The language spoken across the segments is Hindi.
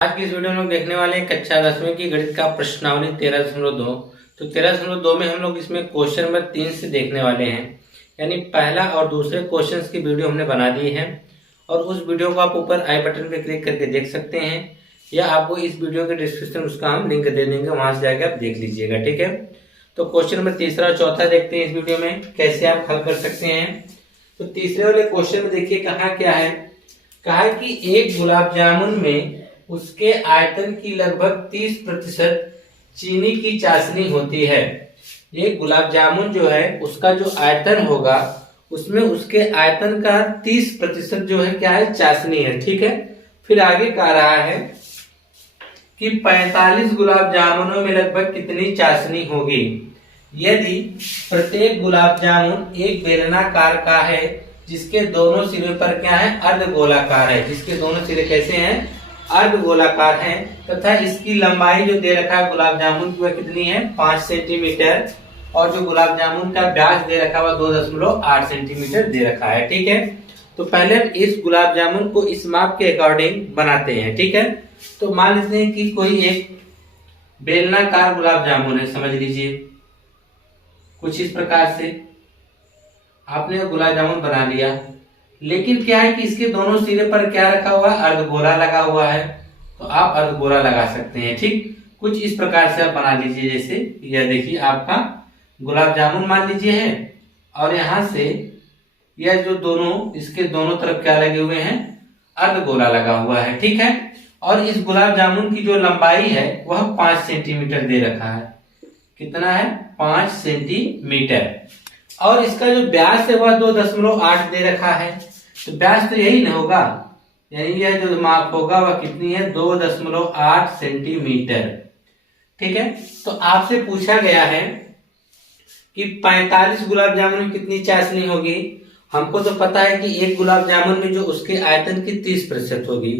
आज की इस वीडियो में हम देखने वाले हैं कक्षा 10वीं की गणित का प्रश्नावली 13.2। तो 13.2 में हम लोग इसमें क्वेश्चन नंबर 3 से देखने वाले हैं, यानी पहला और दूसरे क्वेश्चंस की वीडियो हमने बना दी है और उस वीडियो को आप ऊपर आई बटन पे क्लिक करके देख सकते हैं या आपको इस वीडियो के डिस्क्रिप्शन में उसका हम लिंक दे देंगे, वहां से जाकर आप देख लीजिएगा। ठीक है, तो क्वेश्चन नंबर तीसरा और चौथा देखते हैं इस वीडियो में कैसे आप हल कर सकते हैं। तो तीसरे वाले क्वेश्चन में देखिए कहा क्या है, कहा है कि एक गुलाब जामुन में उसके आयतन की लगभग 30% चीनी की चाशनी होती है। एक गुलाब जामुन जो है उसका जो आयतन होगा उसमें उसके आयतन का 30% जो है क्या है, चाशनी है। ठीक है, फिर आगे कह रहा है कि 45 गुलाब जामुनों में लगभग कितनी चाशनी होगी यदि प्रत्येक गुलाब जामुन एक बेलनाकार का है जिसके दोनों सिरे पर क्या है, अर्धगोलाकार है, जिसके दोनों सिरे कैसे हैं, अर्धगोलाकार है, तथा इसकी लंबाई जो दे रखा है गुलाब जामुन की वह कितनी है, 5 सेंटीमीटर, और जो गुलाब जामुन का व्यास दे रखा है 2.8 सेंटीमीटर दे रखा है। ठीक है, तो पहले हम इस गुलाब जामुन को इस माप के अकॉर्डिंग बनाते हैं। ठीक है, तो मान लेते हैं कि कोई एक बेलनाकार गुलाब जामुन है, समझ लीजिए कुछ इस प्रकार से आपने गुलाब जामुन बना लिया, लेकिन क्या है कि इसके दोनों सिरे पर क्या रखा हुआ है, अर्धगोला लगा हुआ है, तो आप अर्धगोला लगा सकते हैं। ठीक, कुछ इस प्रकार से आप बना लीजिए, जैसे यह देखिए आपका गुलाब जामुन मान लीजिए है, और यहां से यह जो दोनों इसके दोनों तरफ क्या लगे हुए हैं, अर्धगोला लगा हुआ है। ठीक है, और इस गुलाब जामुन की जो लंबाई है वह 5 सेंटीमीटर दे रखा है, कितना है, 5 सेंटीमीटर, और इसका जो व्यास है वह 2.8 दे रखा है, तो व्यास तो यही ना होगा, यानी यह जो माप होगा वह कितनी है, 2.8 सेंटीमीटर। ठीक है, तो आपसे पूछा गया है कि 45 गुलाब जामुन में कितनी चाशनी होगी। हमको तो पता है कि एक गुलाब जामुन में जो उसके आयतन की 30% होगी,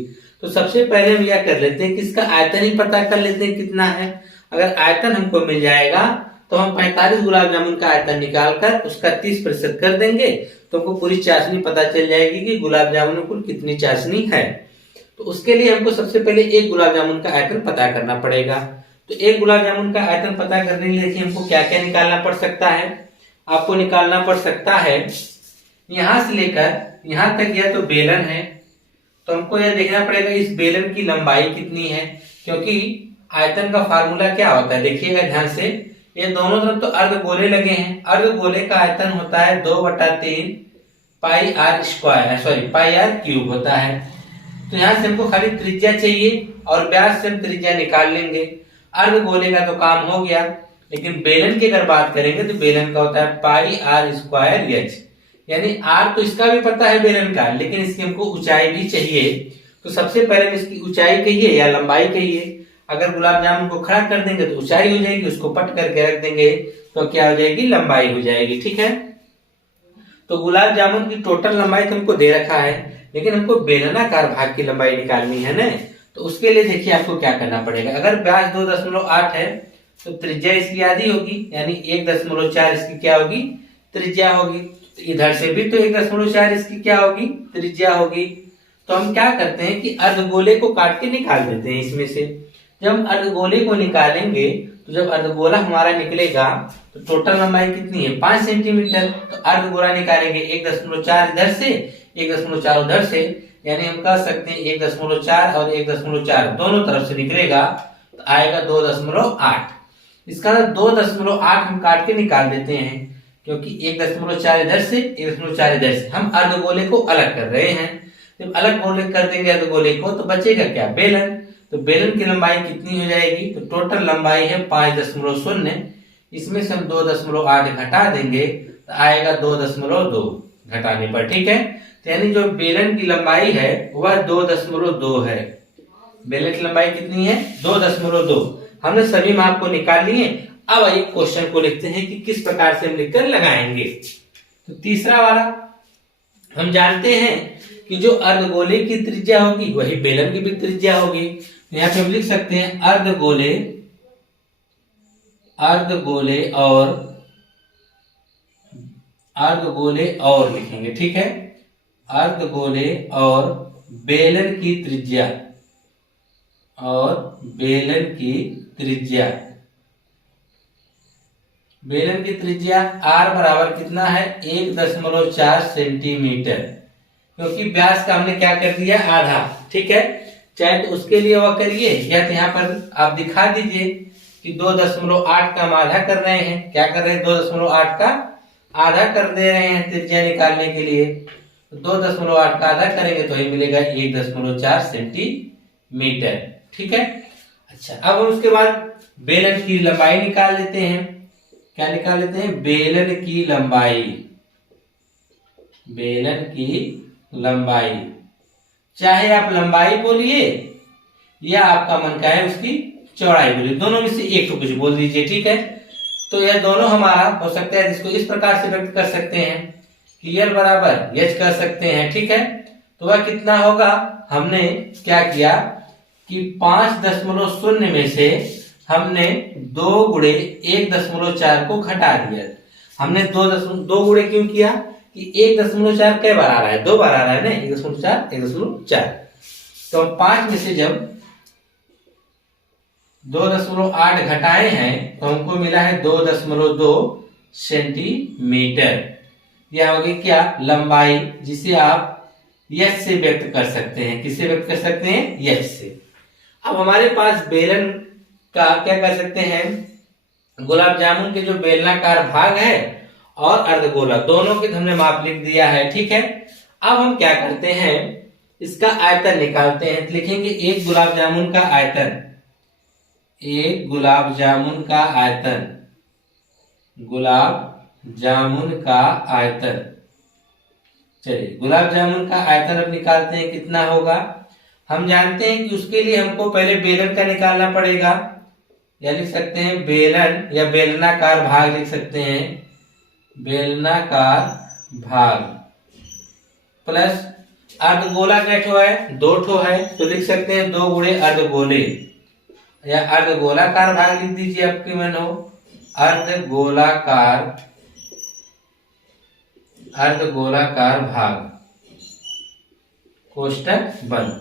तो सबसे पहले हम यह कर लेते हैं कि इसका आयतन ही पता कर लेते हैं कितना है। अगर आयतन हमको मिल जाएगा तो हम 45 गुलाब जामुन का आयतन निकालकर उसका 30% कर देंगे, तो हमको पूरी चाशनी पता चल जाएगी कि गुलाब जामुन में कुल कितनी चाशनी है। तो उसके लिए हमको सबसे पहले एक गुलाब जामुन का आयतन पता करना पड़ेगा। तो एक गुलाब जामुन का आयतन पता करने के लिए देखिए हमको क्या क्या निकालना पड़ सकता है। आपको निकालना पड़ सकता है यहां से लेकर यहां तक यह तो बेलन है, तो हमको यह देखना पड़ेगा इस बेलन की लंबाई कितनी है, क्योंकि आयतन का फार्मूला क्या होता है, देखिएगा ध्यान से, ये दोनों तरफ तो अर्धगोले लगे हैं, अर्धगोले का आयतन होता है 2/3 pi r square, sorry pi r cube होता है। तो यहां से हमको खाली त्रिज्या चाहिए और व्यास से हम त्रिज्या निकाल लेंगे। अर्धगोले का तो काम हो गया, लेकिन बेलन की अगर बात करेंगे तो बेलन का होता है पाई आर स्क्वायर एच, यानी आर तो इसका भी पता है बेलन का, लेकिन इसकी हमको ऊंचाई भी चाहिए। तो सबसे पहले हम इसकी ऊंचाई कहिए या लंबाई कहिए, अगर गुलाब जामुन को खड़ा कर देंगे तो ऊंचाई हो जाएगी, उसको पट करके रख देंगे तो क्या हो जाएगी, लंबाई हो जाएगी। ठीक है, तो गुलाब जामुन की टोटल लंबाई तो हमको दे रखा है, लेकिन हमको बेलनाकार भाग की लंबाई निकालनी है ना, तो उसके लिए देखिए आपको क्या करना पड़ेगा। अगर व्यास 2.8 है तो त्रिज्या इसकी आधी होगी, यानी 1.4 इसकी क्या होगी, त्रिज्या होगी। तो इधर से भी तो 1.4 इसकी क्या होगी, त्रिज्या होगी। तो हम क्या करते हैं कि अर्धगोले को काट के निकाल देते हैं इसमें से। जब हम अर्धगोले को निकालेंगे तो जब अर्धगोला हमारा निकलेगा तो टोटल लंबाई कितनी है, 5 सेंटीमीटर, तो अर्धगोला निकालेंगे 1.4 इधर से 1.4 उधर से, यानी हम कह सकते हैं 1.4 और 1.4 दोनों तरफ से निकलेगा तो आएगा 2.8। इसका 2.8 हम काट के निकाल देते हैं, क्योंकि 1.4 इधर से 1.4 इधर से हम अर्धगोले को अलग कर रहे हैं। जब अलग गोले कर देंगे अर्धगोले को तो बचेगा क्या, बेलन। तो बेलन की लंबाई कितनी हो जाएगी, तो टोटल लंबाई है 5.0, इसमें से हम 2.8 घटा देंगे तो आएगा 2.2 घटाने पर। ठीक है, तो यानी जो बेलन की लंबाई है वह 2.2 है। बेलन की लंबाई कितनी है, 2.2। हमने सभी माप को निकाल लिए। अब आइए क्वेश्चन को लिखते हैं कि किस प्रकार से हम लिखकर लगाएंगे। तो तीसरा वाला हम जानते हैं कि जो अर्धगोले की त्रिज्या होगी वही बेलन की भी त्रिज्या होगी। तो यहाँ पे हम लिख सकते हैं अर्धगोले और लिखेंगे। ठीक है, अर्धगोले और बेलन की त्रिज्या और बेलन की त्रिज्या, बेलन की त्रिज्या r बराबर कितना है 1.4 सेंटीमीटर, क्योंकि व्यास का हमने क्या कर दिया आधा। ठीक है, चाहे तो उसके लिए वह करिए या तो यहाँ पर आप दिखा दीजिए कि 2.8 का हम आधा कर रहे हैं। क्या कर रहे हैं 2.8 का आधा कर दे रहे हैं त्रिज्या निकालने के लिए। तो 2.8 का आधा करेंगे तो ये मिलेगा 1.4 सेंटीमीटर। ठीक है, अच्छा अब हम उसके बाद बेलन की लंबाई निकाल लेते हैं। क्या निकाल लेते हैं बेलन की लंबाई, बेलन की लंबाई, चाहे आप लंबाई बोलिए या आपका मन का है उसकी चौड़ाई बोलिए, दोनों में से एक तो कुछ बोल दीजिए। ठीक है, तो यह दोनों हमारा हो सकता है, जिसको इस प्रकार से व्यक्त कर सकते हैं कि L बराबर H कर सकते हैं। ठीक है, तो वह कितना होगा, हमने क्या किया कि 5.0 में से हमने 2 गुणे 1.4 को घटा दिया। हमने 2 गुणे क्यों किया कि 1.4 कई बार आ रहा है, 2 बार आ रहा है ना, 1.4 1.4, तो हम 5 में से जब 2.8 घटाए हैं तो हमको मिला है 2.2 सेंटीमीटर। यह होगी क्या लंबाई, जिसे आप यश से व्यक्त कर सकते हैं। किससे व्यक्त कर सकते हैं, यश से। अब हमारे पास बेलन का क्या कर सकते हैं, गुलाब जामुन के जो बेलनाकार भाग है और अर्धगोला दोनों के हमने माप लिख दिया है। ठीक है, अब हम क्या करते हैं इसका आयतन निकालते हैं। लिखेंगे एक गुलाब जामुन का आयतन, एक गुलाब जामुन का आयतन, गुलाब जामुन का आयतन। चलिए गुलाब जामुन का आयतन अब निकालते हैं, कितना होगा। हम जानते हैं कि उसके लिए हमको पहले बेलन का निकालना पड़ेगा, या लिख सकते हैं बेलन या बेलनाकार भाग लिख सकते हैं, बेलनाकार भाग प्लस अर्धगोला का ठो है 2 ठो है, तो लिख सकते हैं 2 गुणे अर्धगोले, या अर्धगोलाकार भाग लिख दीजिए आपके मन हो, अर्धगोलाकार, अर्धगोलाकार भाग कोष्टक बंद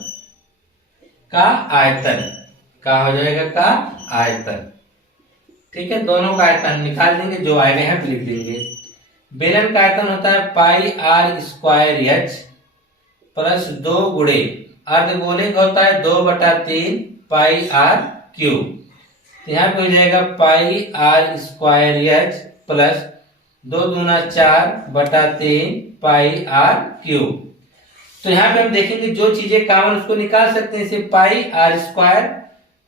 का आयतन, का हो जाएगा का आयतन। ठीक है, दोनों का आयतन निकाल देंगे, जो आएगा यहाँ पे लिख देंगे। बेलन का आयतन होता है पाई r स्क्वायर h प्लस 2 गुणे अर्धगोले का होता है 2/3 पाई r क्यूब। तो यहाँ पे हो जाएगा पाई r स्क्वायर h प्लस 2 दूना 4/3 पाई r क्यूब। तो यहाँ पे हम देखेंगे जो चीजें कॉमन उसको निकाल सकते हैं, इसे पाई r स्क्वायर,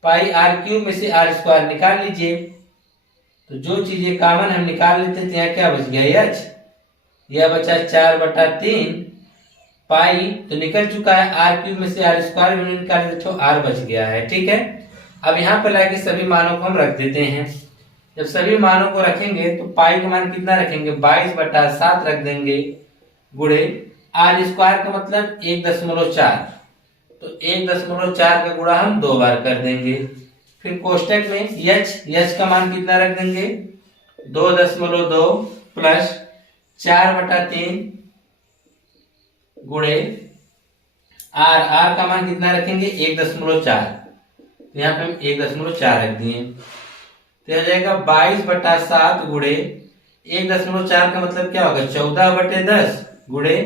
पाई r क्यूब में से r स्क्वायर निकाल लीजिए। तो जो चीजें कॉमन हम निकाल लेते हैं, यहाँ क्या बच गया h, यह बचा 4/3 पाई, तो निकल चुका है, r क्यूब में से r स्क्वायर में निकाल तो r बच गया है। ठीक है, अब यहाँ पर लाके सभी मानों को हम रख देते हैं। जब सभी मानों को रखेंगे तो पाई का मान कितना रखेंगे 22/7 रख देंगे, गुणे r स्क्वायर का मतलब 1.4, तो 1.4 का गुणा हम 2 बार कर देंगे। फिर कोष्टक में h का मान कितना रख देंगे 2.2 प्लस 4/3 गुणे r का मान कितना रखेंगे 1.4, तो यहाँ पे हम 1.4 रख दिए, तो हो जाएगा 22/7 गुणे 1.4 का मतलब क्या होगा 14/10 गुणे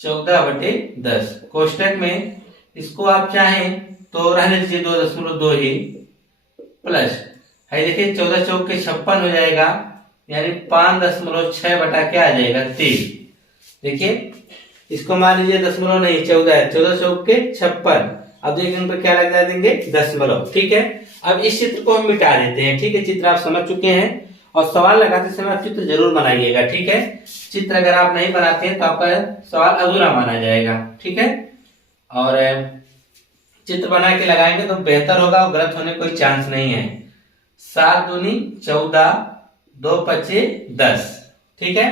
14/10। कोष्टक में इसको आप चाहें तो रहने दीजिए 2.2 ही, प्लस है देखिए 14 चौक के 56 हो जाएगा, यानी 5.6 बटा क्या आ जाएगा 3। देखिए इसको मान लीजिए दशमलव नहीं 14 है, 14 चौक के 56, अब देखेंगे तो क्या लगा देंगे दशमलव। ठीक है, अब इस चित्र को हम मिटा देते हैं। ठीक है, चित्र आप समझ चुके हैं, और सवाल लगाते समय आप चित्र जरूर बनाइएगा। ठीक है, चित्र अगर आप नहीं बनाते हैं तो आपका सवाल अधूरा माना जाएगा। ठीक है, और चित्र बना के लगाएंगे तो बेहतर होगा, और गलत होने कोई चांस नहीं है। 7 दूनी 14, 2 पच्चे 10। ठीक है,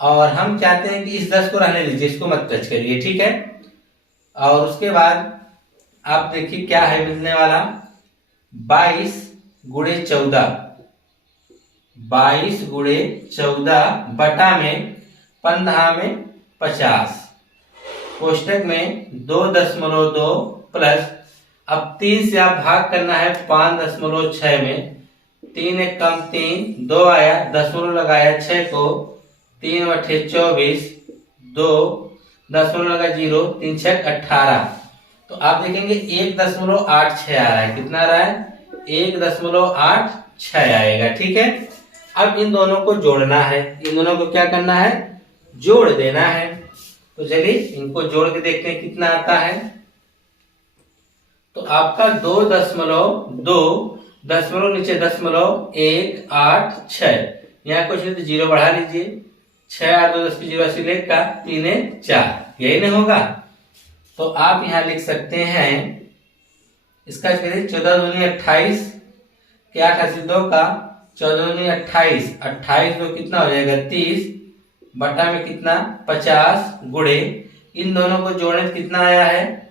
और हम चाहते हैं कि इस 10 को रहने दीजिए, इसको मत टच करिए। ठीक है, और उसके बाद आप देखिए क्या है मिलने वाला 22 गुणे 14, 22 गुणे 14 बटा में 15 में 50, कोष्टक में 2.2 प्लस अब 3 से आप भाग करना है 5.6 में। 3 एक कम 3, 2 आया, दशमलव लगाया 6 को, 3 बटे 24, 2 दशमलव लगा 0, 3 6 18। तो आप देखेंगे 1.86 आ रहा है। कितना आ रहा है? 1.86 आएगा। ठीक है, अब इन दोनों को जोड़ना है। इन दोनों को क्या करना है? जोड़ देना है। तो चलिए इनको जोड़ के देखते हैं कितना आता है। तो आपका 2.2 दशमलव नीचे दशमलव 186, यहाँ कुछ नहीं तो 0 बढ़ा लीजिए। 6 8 2 10 की 0 80 लेख का 3 4, यही नहीं होगा? तो आप यहाँ लिख सकते हैं इसका 14 दूनी 28 के 8 80 2 का 14 दूनी 28, 28 तो कितना हो जाएगा? 30 बटा में कितना? 50 गुणे इन दोनों को जोड़ने से कितना आया है?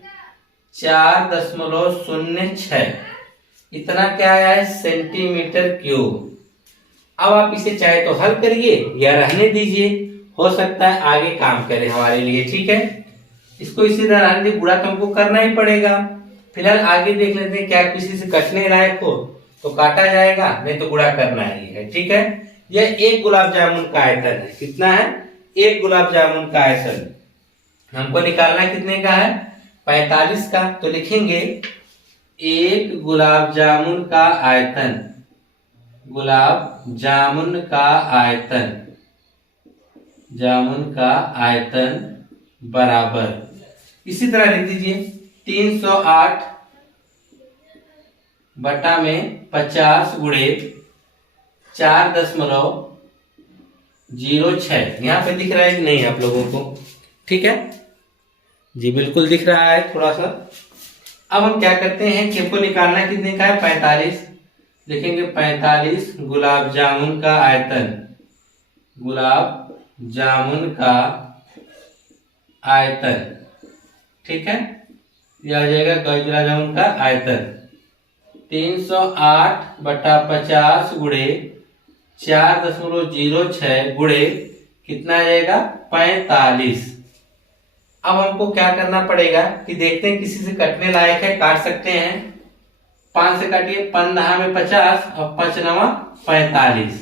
4.06। इतना क्या आया है? Centimetre cube. अब आप इसे चाहे तो हल करिए या रहने दीजिए, हो सकता है आगे काम करे हमारे लिए। ठीक है, इसको इसी तरह रहने दीजिए, गुणा तो हमको करना ही पड़ेगा। फिलहाल आगे देख लेते हैं, क्या किसी से कटने लायक हो तो काटा जाएगा, नहीं तो गुणा करना ही है। ठीक है, यह एक गुलाब जामुन का आयतन है। कितना है? एक गुलाब जामुन का आयतन हमको निकालना है। कितने का है? 45 का। तो लिखेंगे एक गुलाब जामुन का आयतन, गुलाब जामुन का आयतन, जामुन का आयतन बराबर, इसी तरह लिख दीजिए 308 बटा में 50 गुणे 4.06। यहाँ पे दिख रहा है कि नहीं आप लोगों को? ठीक है जी, बिल्कुल दिख रहा है थोड़ा सा। अब हम क्या करते हैं कि हमको निकालना है कितने का है? 45। लिखेंगे 45 गुलाब जामुन का आयतन, गुलाब जामुन का आयतन। ठीक है, यह आ जाएगा गुलाब जामुन का आयतन 308 बटा 50 गुणे 4.06 गुणे कितना आ जाएगा? 45। अब हमको क्या करना पड़ेगा कि देखते हैं किसी से कटने लायक है, काट सकते हैं। 5 से काटिए, 5 में 50 और 5 9 45।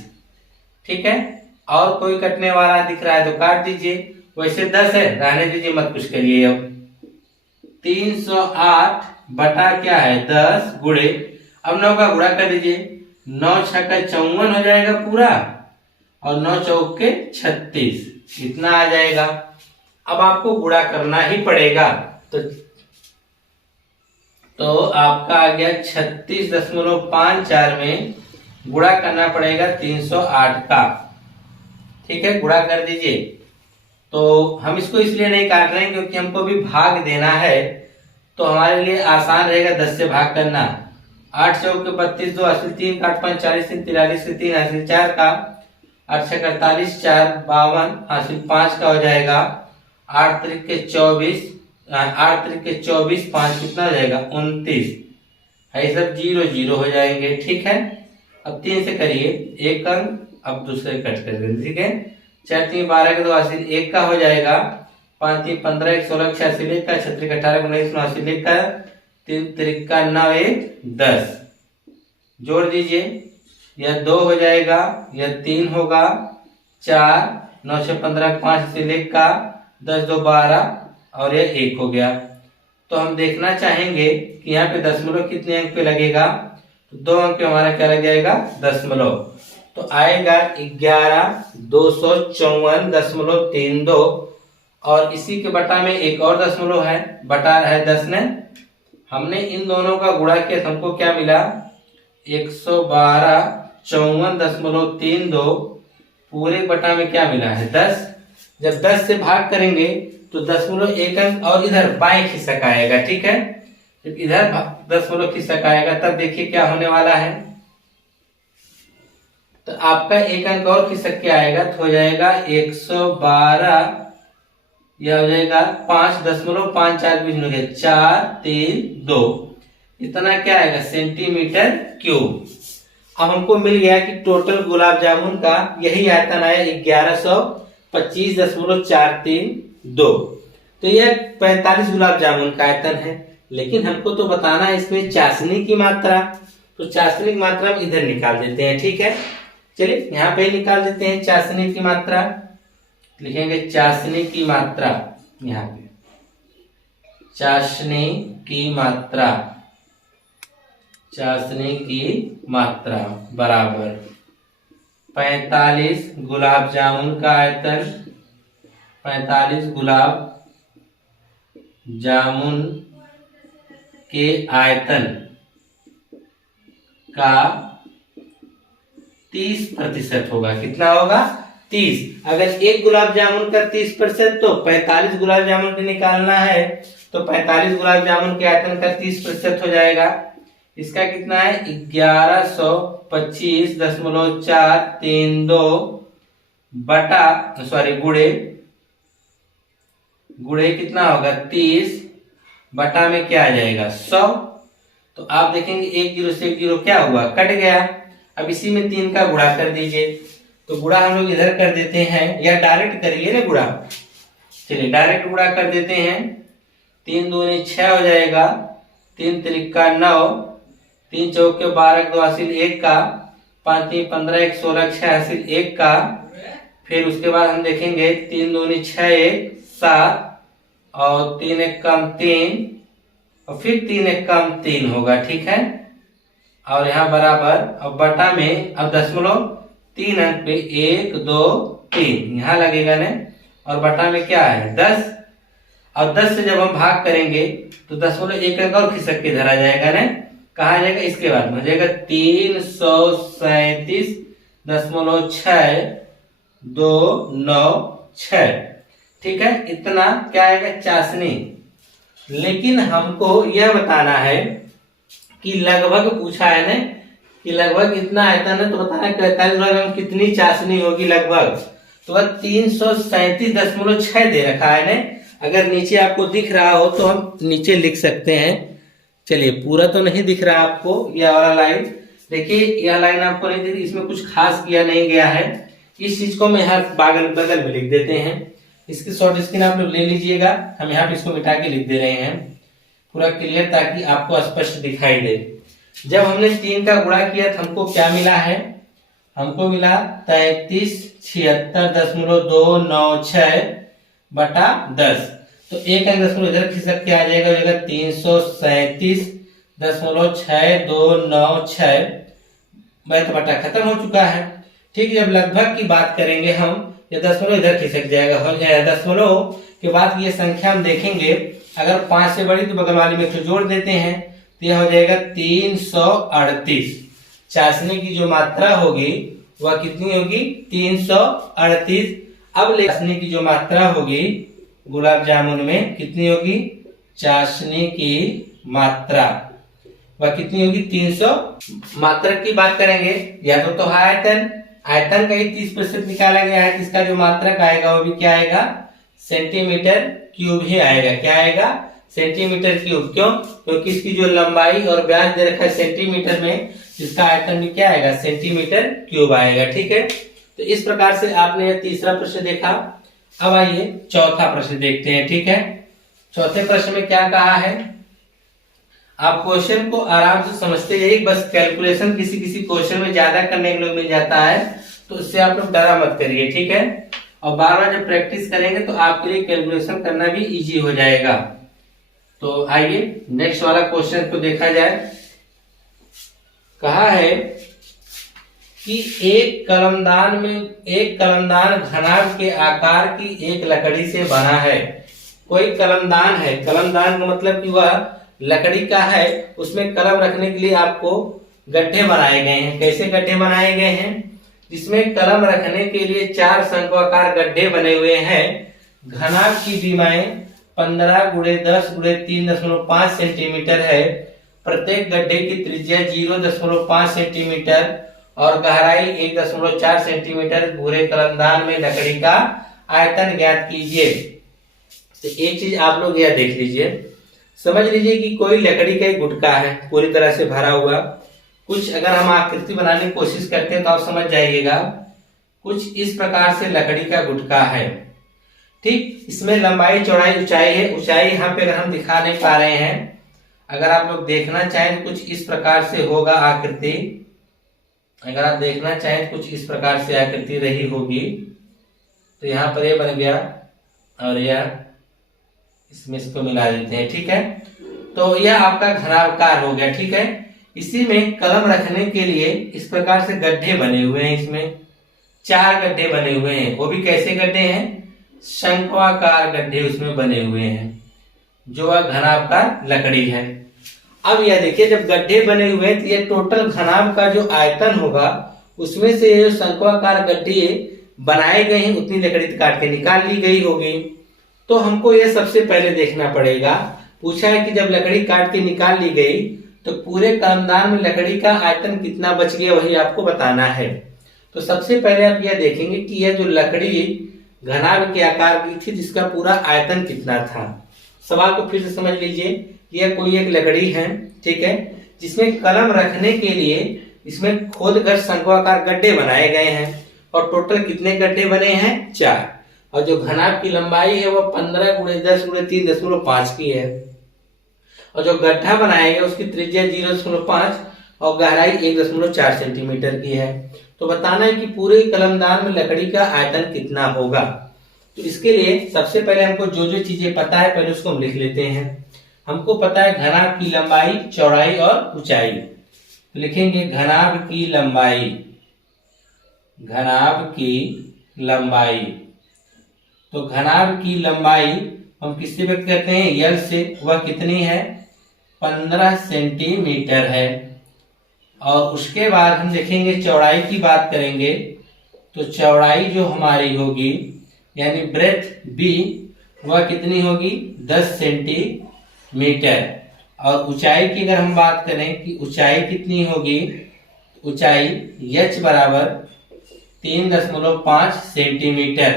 ठीक है, और कोई कटने वाला दिख रहा है तो काट दीजिए, वैसे 10 है, रहने दीजिए, मत कुछ करिए। अब 308 बटा क्या है? 10 गुणे, अब 9 का गुणा कर दीजिए, 9 6 का 54 हो जाएगा पूरा, और 9 चौक के 36, इतना आ जाएगा। अब आपको गुणा करना ही पड़ेगा, तो आपका आ गया 36.54 में गुणा करना पड़ेगा 308 का। ठीक है, गुणा कर दीजिए। तो हम इसको इसलिए नहीं काट रहे हैं क्योंकि हमको भी भाग देना है, तो हमारे लिए आसान रहेगा 10 से भाग करना। 8 चौक के 32, 2 80, 3 काट 5 40, 3 43, 3 हासिल 4 का, 8 6 48, 4 52 हासिल 5 का हो जाएगा, 8 3 के 24, 8 3 के 24, 5 कितना हो जाएगा? 29 है, सब 0 0 हो जाएंगे। ठीक है, अब 3 से करिए एक अंक, अब दूसरे कट कर देंगे। ठीक है, 4 3 12 के 2 80 1 का हो जाएगा, 5 3 15 1 16 86 1 का, 36 18 19 89 1 का, 3 3 का 9 1 10। जोड़ दीजिए, यह 2 हो जाएगा, यह 3 होगा, 4 9 6 15 5 से 1 का, 10 2 12 और यह 1 हो गया। तो हम देखना चाहेंगे कि यहाँ पे दशमलव कितने अंक पे लगेगा, तो 2 अंक पे हमारा क्या लग जाएगा? दशमलव। तो आएगा 11,254.32, और इसी के बटा में एक और दशमलव है, बटा है 10 ने, हमने इन दोनों का गुणा किया तो हमको क्या मिला? 112.54.32 पूरे बटा में क्या मिला है? 10। जब 10 से भाग करेंगे तो दशमलव एक अंक और इधर बाएं खिसक आएगा। ठीक है, जब इधर दशमलव खिसक आएगा तब देखिए क्या होने वाला है, तो आपका एक अंक और खिसक के आएगा, तो हो जाएगा 112, यह हो जाएगा 5.54 बीच में 4 3 2, इतना क्या आएगा? Centimetre cube. अब हमको मिल गया कि टोटल गुलाब जामुन का यही आयतन आया 1125.432। तो यह 45 गुलाब जामुन का आयतन है। लेकिन हमको तो बताना है इसमें चाशनी की मात्रा, तो चाशनी की मात्रा हम इधर निकाल देते हैं। ठीक है, चलिए यहाँ पे निकाल देते हैं चाशनी की मात्रा। लिखेंगे चाशनी की मात्रा, यहाँ पे चाशनी की मात्रा, चाशनी की मात्रा बराबर 45 गुलाब जामुन का आयतन, 45 गुलाब जामुन के आयतन का 30% होगा। कितना होगा? 30। अगर एक गुलाब जामुन का 30% तो 45 गुलाब जामुन के निकालना है, तो 45 गुलाब जामुन के आयतन का 30% हो जाएगा। इसका कितना है? 1125.432 बटा गुड़े कितना होगा? 30 बटा में क्या आ जाएगा? 100। तो आप देखेंगे 1 0 से 1 0 क्या हुआ? कट गया। अब इसी में 3 का गुणा कर दीजिए, तो गुणा हम लोग इधर कर देते हैं, या डायरेक्ट करिए ना गुणा। चलिए डायरेक्ट गुणा कर देते हैं। 3 दूनी 6 हो जाएगा, 3 त्रिका 9, 3 चौके 12 2 हासिल 1 का, 5 3 15 1 16 6 हासिल 1 का। फिर उसके बाद हम देखेंगे 3 दूनी 6 1 7 और 3 1 कम 3 और फिर 3 1 कम 3 होगा। ठीक है, और यहाँ बराबर, अब बटा में अब दशमलव 3 अंक पे 1 2 3 यहाँ लगेगा न, और बटा में क्या है? 10। और 10 से जब हम भाग करेंगे तो दशमलव 1 अंक और खिसक के धरा जाएगा न, कहा जाएगा? इसके बाद हो जाएगा 337.62996। ठीक है, इतना क्या आएगा? चाशनी। लेकिन हमको यह बताना है कि लगभग पूछा है ना, कि लगभग इतना आयतन है, तो बताना है 45 गुलाब जामुन कितनी चाशनी होगी लगभग। तो वह 337.6 दे रखा है ना। अगर नीचे आपको दिख रहा हो तो हम नीचे लिख सकते हैं। चलिए, पूरा तो नहीं दिख रहा आपको यह वाला लाइन, देखिए यह लाइन आपको नहीं दिख रही, इसमें कुछ खास किया नहीं गया है। इस चीज को मैं यहाँ बगल में लिख देते हैं। इसकी शॉर्ट स्क्रीन आप लोग ले लीजिएगा, हम यहाँ पे इसको मिटा के लिख दे रहे हैं पूरा क्लियर, ताकि आपको स्पष्ट दिखाई दे। जब हमने 3 का गुणा किया तो हमको क्या मिला है? हमको मिला 3376.296 बटा 10। तो एक अंक दशमलव इधर खिसक के आ जाएगा, 337.6296 मैथ बटा खत्म हो चुका है। ठीक है, जब लगभग की बात करेंगे हम, ये दशमलव इधर खिसक जाएगा, दशमलव के बाद ये संख्या हम देखेंगे, अगर 5 से बड़ी तो बगल वाली में तो जोड़ देते हैं, तो यह हो जाएगा 338। चाशनी की जो मात्रा होगी वह कितनी होगी? 338। अब चाशनी की जो मात्रा होगी गुलाब जामुन में कितनी होगी? चाशनी की मात्रा वह कितनी होगी? 300। मात्रा की बात करेंगे या तो आयतन, आयतन का ही 30% निकाला गया है, इसका जो मात्रक आएगा वो भी क्या आएगा? सेंटीमीटर क्यूब ही आएगा। क्या आएगा? Centimetre cube. क्यों? क्योंकि इसकी जो लंबाई और व्यास दे रखा है सेंटीमीटर में, इसका आयतन भी क्या आएगा? सेंटीमीटर क्यूब आएगा। ठीक है, तो इस प्रकार से आपने यह तीसरा प्रश्न देखा। अब आइए चौथा प्रश्न देखते हैं। ठीक है, चौथे प्रश्न में क्या कहा है? आप क्वेश्चन को आराम से समझते जाइए, बस कैलकुलेशन किसी किसी क्वेश्चन में ज्यादा करने के लिए मिल जाता है, तो उससे आप लोग डरा मत करिए। ठीक है, और बार बार जब प्रैक्टिस करेंगे तो आपके लिए कैलकुलेशन करना भी इजी हो जाएगा। तो आइए नेक्स्ट वाला क्वेश्चन को देखा जाए। कहा है कि एक कलमदान घनाभ के आकार की एक लकड़ी से बना है। कोई कलमदान है, कलमदान का मतलब कि वह लकड़ी का है, उसमें कलम रखने के लिए आपको गड्ढे बनाए गए हैं। कैसे गड्ढे बनाए गए हैं? जिसमें कलम रखने के लिए 4 शंक्वाकार गड्ढे बने हुए हैं। घनाभ की बीमाएं 15 × 10 × 3.5 सेंटीमीटर है। प्रत्येक गड्ढे की त्रिज्या 0.5 सेंटीमीटर और गहराई 1.4 सेंटीमीटर। भूरे कलमदान में लकड़ी का आयतन ज्ञात कीजिए। तो एक चीज आप लोग यह देख लीजिए, समझ लीजिए कि कोई लकड़ी का एक गुटका है पूरी तरह से भरा हुआ। कुछ अगर हम आकृति बनाने की कोशिश करते हैं तो आप समझ जाइएगा, कुछ इस प्रकार से लकड़ी का गुटका है। ठीक, इसमें लंबाई चौड़ाई ऊंचाई है। ऊंचाई यहाँ पे अगर हम दिखा नहीं पा रहे हैं अगर आप लोग देखना चाहें तो कुछ इस प्रकार से होगा आकृति। अगर आप देखना चाहें तो कुछ इस प्रकार से आकृति रही होगी। तो यहाँ पर ये बन गया और यह इसमें इसको मिला देते हैं। ठीक है, तो यह आपका घनाकार हो गया। ठीक है, इसी में कलम रखने के लिए इस प्रकार से गड्ढे बने हुए हैं। इसमें 4 गड्ढे बने हुए हैं। वो भी कैसे गड्ढे हैं? शंक्वाकार गड्ढे उसमें बने हुए हैं, जो वह घनाकार लकड़ी है। अब यह देखिए, जब गड्ढे बने हुए हैं तो ये टोटल घनाभ का जो आयतन होगा उसमें से जो शंक्वाकार गड्ढे बनाए गए हैं उतनी लकड़ी काट के निकाल ली गई होगी। तो हमको यह सबसे पहले देखना पड़ेगा। पूछा है कि जब लकड़ी काट के निकाल ली गई तो पूरे कलमदान में लकड़ी का आयतन कितना बच गया, वही आपको बताना है। तो सबसे पहले आप यह देखेंगे कि यह जो लकड़ी घनाभ के आकार की थी, जिसका पूरा आयतन कितना था। सवाल को फिर से समझ लीजिए। यह कोई एक लकड़ी है, ठीक है, जिसमें कलम रखने के लिए इसमें खोद कर शंक्वाकार गड्ढे बनाए गए हैं। और टोटल कितने गड्ढे बने हैं? 4। और जो घनाभ की लंबाई है वह 15 × 10 × 3.5 की है। और जो गड्ढा बनाया गया उसकी त्रिज्या 0.5 और गहराई 1.4 सेंटीमीटर की है। तो बताना है कि पूरे कलमदान में लकड़ी का आयतन कितना होगा। तो इसके लिए सबसे पहले हमको जो जो चीजें पता है पहले उसको हम लिख लेते हैं। हमको पता है घनाभ की लंबाई, चौड़ाई और ऊंचाई। तो लिखेंगे घनाभ की लंबाई, घनाभ की लंबाई। तो घनाभ की लंबाई हम किससे व्यक्त करते हैं? यल से। वह कितनी है? 15 सेंटीमीटर है। और उसके बाद हम देखेंगे चौड़ाई की बात करेंगे तो चौड़ाई जो हमारी होगी यानी ब्रेथ बी, वह कितनी होगी? 10 सेंटीमीटर। और ऊंचाई की अगर हम बात करें कि ऊंचाई कितनी होगी, ऊंचाई h बराबर 3.5 सेंटीमीटर।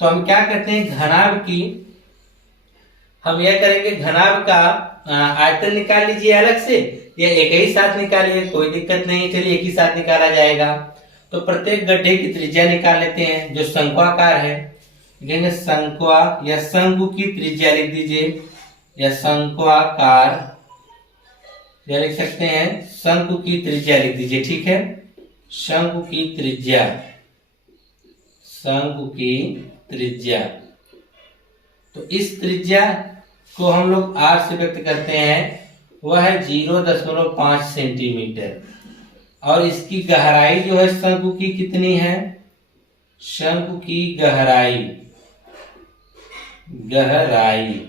तो हम क्या करते हैं, घनाभ की हम यह करेंगे, घनाभ का आयतन निकाल लीजिए अलग से या एक ही साथ निकालिए, कोई दिक्कत नहीं। चलिए एक ही साथ निकाला जाएगा। तो प्रत्येक गड्ढे की त्रिज्या निकाल लेते हैं जो शंक्वाकार है। लिखेंगे शंक्वा या शंकु की त्रिज्या लिख दीजिए, या शंक्वाकार या लिख सकते हैं शंकु की त्रिज्या लिख दीजिए। ठीक है, शंकु की त्रिज्या, शंकु की त्रिज्या। तो इस त्रिज्या को हम लोग r से व्यक्त करते हैं, वह है 0.5 सेंटीमीटर। और इसकी गहराई जो है शंकु की कितनी है? शंकु की गहराई, गहराई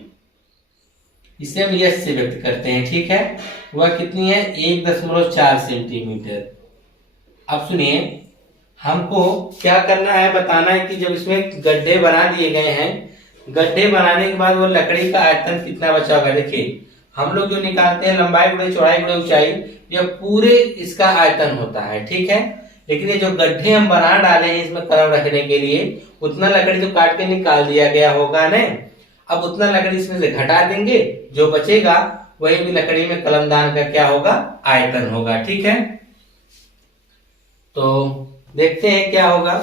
इसे हम यश से व्यक्त करते हैं। ठीक है, वह कितनी है? 1.4 सेंटीमीटर। अब सुनिए, हमको क्या करना है, बताना है कि जब इसमें गड्ढे बना दिए गए हैं, गड्ढे बनाने के बाद वो लकड़ी का आयतन कितना बचा होगा। देखिए, हम लोग जो निकालते हैं लंबाई गुणे चौड़ाई गुणे ऊंचाई, यह पूरे इसका आयतन होता है। ठीक है, लेकिन ये जो गड्ढे हम बना डाले हैं इसमें कलम रखने के लिए, उतना लकड़ी तो काट के निकाल दिया गया होगा न। अब उतना लकड़ी इसमें से घटा देंगे, जो बचेगा वही भी लकड़ी में कलमदान का क्या होगा? आयतन होगा। ठीक है, तो देखते हैं क्या होगा।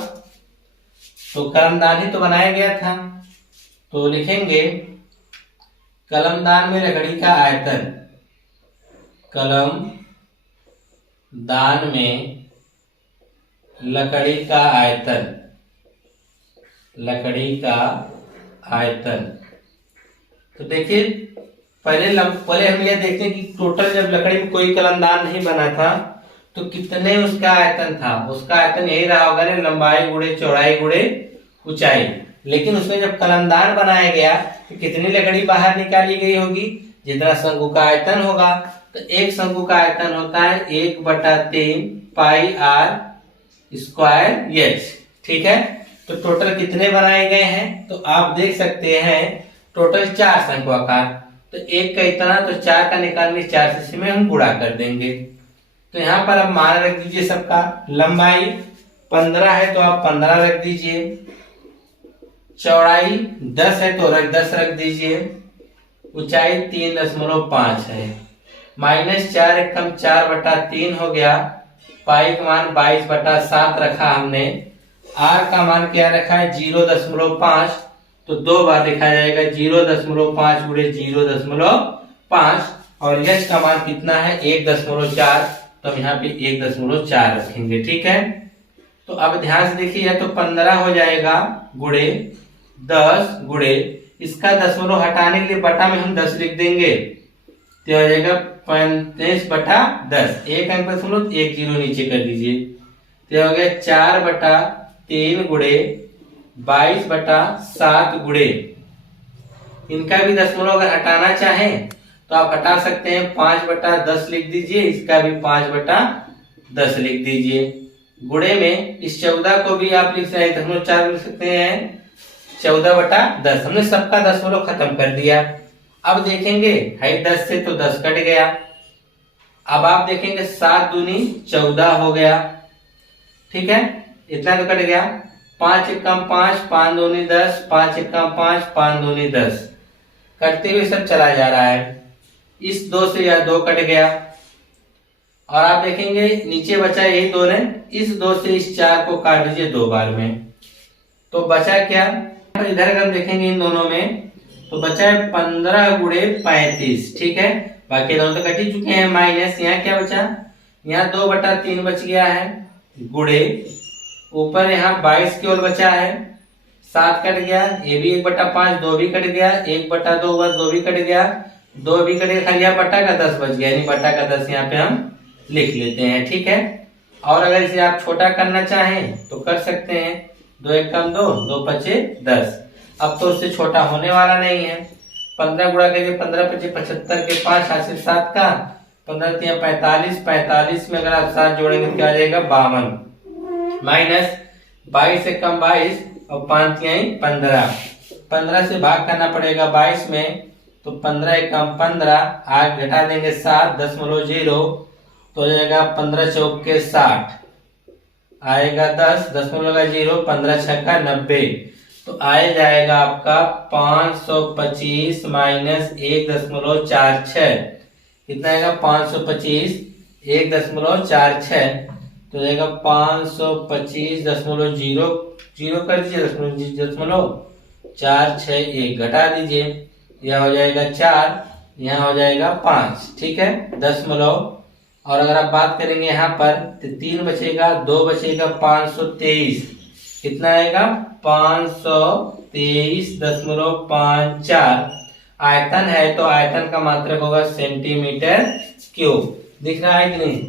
तो कलमदान ही तो बनाया गया था, तो लिखेंगे कलमदान में लकड़ी का आयतन, कलम दान में लकड़ी का आयतन, लकड़ी का आयतन। तो देखिए, पहले हम यह देखते हैं कि टोटल जब लकड़ी में कोई कलमदान नहीं बना था तो कितने उसका आयतन था। उसका आयतन यही रहा होगा ना, लंबाई गुणे चौड़ाई गुणे ऊंचाई। लेकिन उसमें जब कलमदान बनाया गया तो कितनी लकड़ी बाहर निकाली गई होगी? जितना शंकु का आयतन होगा। तो एक शंकु का आयतन होता है 1/3 पाई r स्क्वायर h। ठीक है, तो टोटल कितने बनाए गए हैं? तो आप देख सकते हैं टोटल 4 शंक्वाकार। तो एक का इतना, तो 4 का निकालने 4 से में हम गुणा कर देंगे। तो यहाँ पर आप मान रख दीजिए सबका। लंबाई 15 है तो आप 15 रख दीजिए, चौड़ाई 10 है तो 10 रख दीजिए, ऊंचाई 3.5 है, -4 एकम 4/3 हो गया, पाई का मान 22/7 रखा हमने, r का मान क्या रखा है? 0.5। तो 2 बार लिखा जाएगा, 0.5 × 0.5 और यश का मान कितना है 1.4, तो हम यहाँ पे 1.4 रखेंगे। ठीक है, तो अब ध्यान से देखिए, या तो 15 हो जाएगा गुणे 10 गुणे इसका दशमलव हटाने के लिए बटा में हम 10 लिख देंगे, तो हो जाएगा 35/10। एक अंक पर सुनो, एक जीरो नीचे कर दीजिए, तो हो गया 4/3 गुणे 22/7 गुणे, इनका भी दशमलव अगर हटाना चाहें तो आप हटा सकते हैं, 5/10 लिख दीजिए, इसका भी 5/10 लिख दीजिए। गुणे में इस 14 को भी आप लिख सकते हैं, दशमलव 4 लिख सकते हैं, 14/10। हमने सबका दशमलव खत्म कर दिया। अब देखेंगे है 10 से तो 10 कट गया। अब आप देखेंगे 7 दूनी 14 हो गया। ठीक है, इतना तो कट गया। 5 एकम 5, 5 दूनी 10, 5 एकम 5, 5 दूनी 10, कटते हुए सब चला जा रहा है। इस 2 से यह 2 कट गया, और आप देखेंगे नीचे बचा यही 2 ने, इस 2 से इस 4 को काट दीजिए 2 बार में, तो बचा क्या, इधर अगर हम देखेंगे इन दोनों में तो बचा है 15 गुणे 35। ठीक है, बाकी दोनों तो कट ही चुके हैं, माइनस यहाँ क्या बचा, यहाँ 2/3 बच गया है, गुणे ऊपर यहाँ 22 की ओर बचा है, 7 कट गया, ये भी 1/5, 2 भी कट गया, 1/2 हुआ, 2 भी कट गया, 2 भी कट गया, खाली यहाँ बटा का 10 बच गया, यानी बटा का 10 यहाँ पे हम लिख लेते हैं। ठीक है, और अगर इसे आप छोटा करना चाहें तो कर सकते हैं, 2 एकम 2, 2 पचे 10। अब तो उससे छोटा होने वाला नहीं है, 15 गुणा करिए, 15 पचे 75 के 5 हासिल 7 का, 15 तिया 45, 45 में अगर आप 7 जोड़ेंगे तो क्या आ जाएगा 52, माइनस 22 एकम 22 और 5 तिया 15, 15 से भाग करना पड़ेगा 22 में, तो 15 एकम 15, आग घटा देंगे 7.0, तो हो जाएगा 15 चौके 60, आएगा 10.0, 15 छक्का 90, तो आए जाएगा आपका 525 माइनस 1.46, कितना आएगा 525 1.46, तो जाएगा 525.0 कर दीजिए, 0.461 घटा दीजिए, यह हो जाएगा 4, यहाँ हो जाएगा 5। ठीक है, दशमलव, और अगर आप बात करेंगे यहाँ पर तो 3 बचेगा, 2 बचेगा, 523, कितना आएगा 523.54। आयतन है तो आयतन का मात्रक होगा सेंटीमीटर क्यूब, दिख रहा है कि नहीं,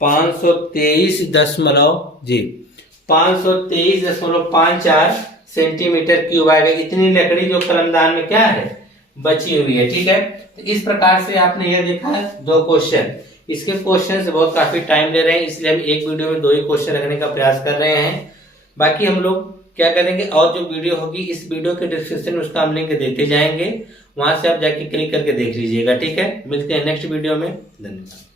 523.54 सेंटीमीटर क्यूब आएगा। इतनी लकड़ी जो कलमदान में क्या है बची हुई है। ठीक है, तो इस प्रकार से आपने यह देखा 2 क्वेश्चन। इसके क्वेश्चन से बहुत काफी टाइम ले रहे हैं, इसलिए हम एक वीडियो में 2 ही क्वेश्चन रखने का प्रयास कर रहे हैं। बाकी हम लोग क्या करेंगे, और जो वीडियो होगी इस वीडियो के डिस्क्रिप्शन में उसका हम लिंक देते जाएंगे, वहां से आप जाके क्लिक करके देख लीजिएगा। ठीक है, मिलते हैं नेक्स्ट वीडियो में, धन्यवाद।